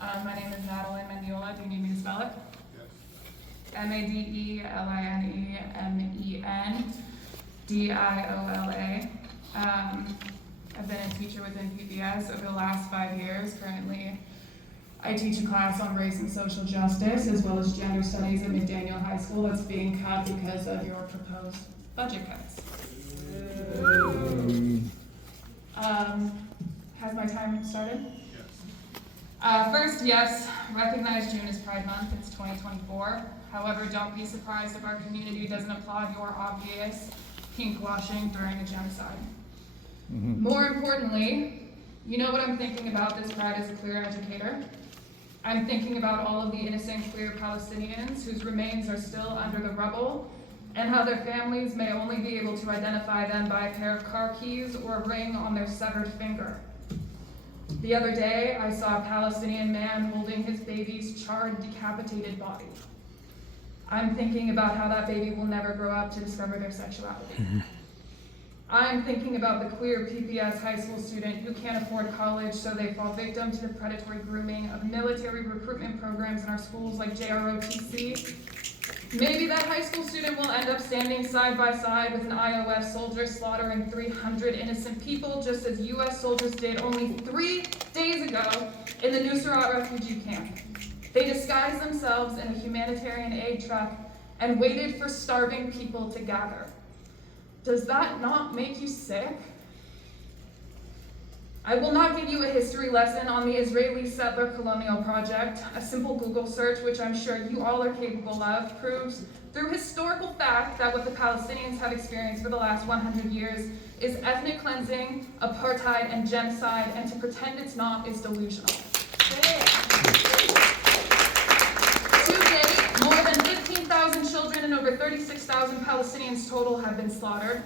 My name is Madeline Mendiola. Do you need me to spell it? Yes. Madelinmendiola. I've been a teacher within PPS over the last 5 years. Currently, I teach a class on race and social justice as well as gender studies at McDaniel High School that's being cut because of your proposed budget cuts. Has my time started? Yes. First, yes, recognize June is Pride Month. It's 2024. However, don't be surprised if our community doesn't applaud your obvious pink washing during a genocide. More importantly, you know what I'm thinking about this Pride as a queer educator? I'm thinking about all of the innocent queer Palestinians whose remains are still under the rubble, and how their families may only be able to identify them by a pair of car keys or a ring on their severed finger. The other day, I saw a Palestinian man holding his baby's charred, decapitated body. I'm thinking about how that baby will never grow up to discover their sexuality. I'm thinking about the queer PPS high school student who can't afford college, so they fall victim to the predatory grooming of military recruitment programs in our schools like JROTC. Maybe that high school student will end up standing side by side with an IOF soldier slaughtering 300 innocent people, just as US soldiers did only 3 days ago in the Nusrat refugee camp. They disguised themselves in a humanitarian aid truck and waited for starving people to gather. Does that not make you sick? I will not give you a history lesson on the Israeli settler colonial project. A simple Google search, which I'm sure you all are capable of, proves through historical fact that what the Palestinians have experienced for the last 100 years is ethnic cleansing, apartheid, and genocide, and to pretend it's not is delusional. To date, more than 15,000 children and over 36,000 Palestinians total have been slaughtered.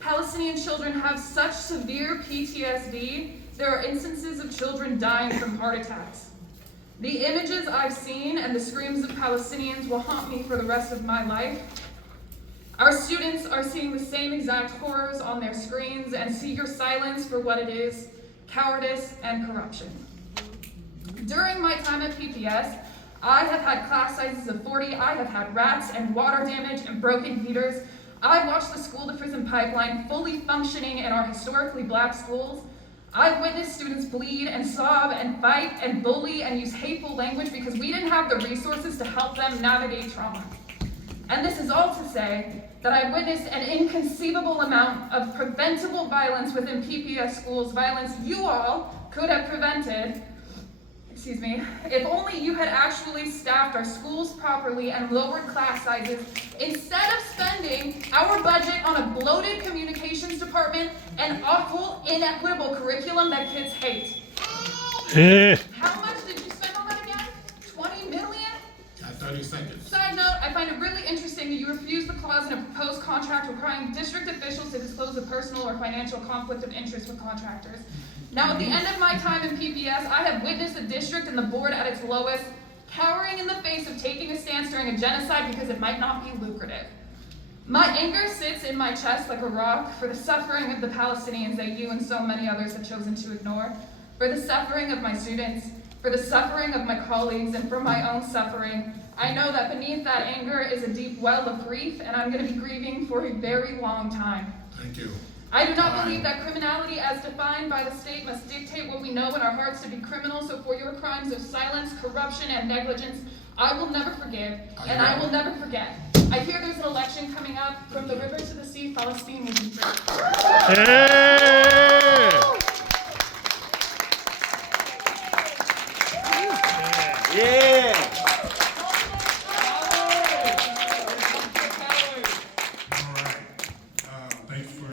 Palestinian children have such severe PTSD, there are instances of children dying from heart attacks. The images I've seen and the screams of Palestinians will haunt me for the rest of my life. Our students are seeing the same exact horrors on their screens and see your silence for what it is, cowardice and corruption. During my time at PPS, I have had class sizes of 40, I have had rats and water damage and broken heaters. I've watched the school-to-prison pipeline fully functioning in our historically black schools. I've witnessed students bleed and sob and fight and bully and use hateful language because we didn't have the resources to help them navigate trauma. And this is all to say that I've witnessed an inconceivable amount of preventable violence within PPS schools, violence you all could have prevented, if only you had actually staffed our schools properly and lowered class sizes instead of spending our budget on a bloated communications department and awful, inequitable curriculum that kids hate. How much did you spend on that again? 20 million? 30 seconds. Side note, I find it really interesting that you refused the clause in a proposed contract requiring district officials to disclose a personal or financial conflict of interest with contractors. Now, at the end of my time in PPS, I have witnessed the district and the board at its lowest, cowering in the face of taking a stance during a genocide because it might not be lucrative. My anger sits in my chest like a rock for the suffering of the Palestinians that you and so many others have chosen to ignore, for the suffering of my students, for the suffering of my colleagues, and for my own suffering. I know that beneath that anger is a deep well of grief, and I'm going to be grieving for a very long time. Thank you. I do not believe that criminality as defined by the state must dictate what we know in our hearts to be criminal, so for your crimes of silence, corruption, and negligence, I will never forgive, and I will never forget. I hear there's an election coming up. From the river to the sea, Palestine will be free.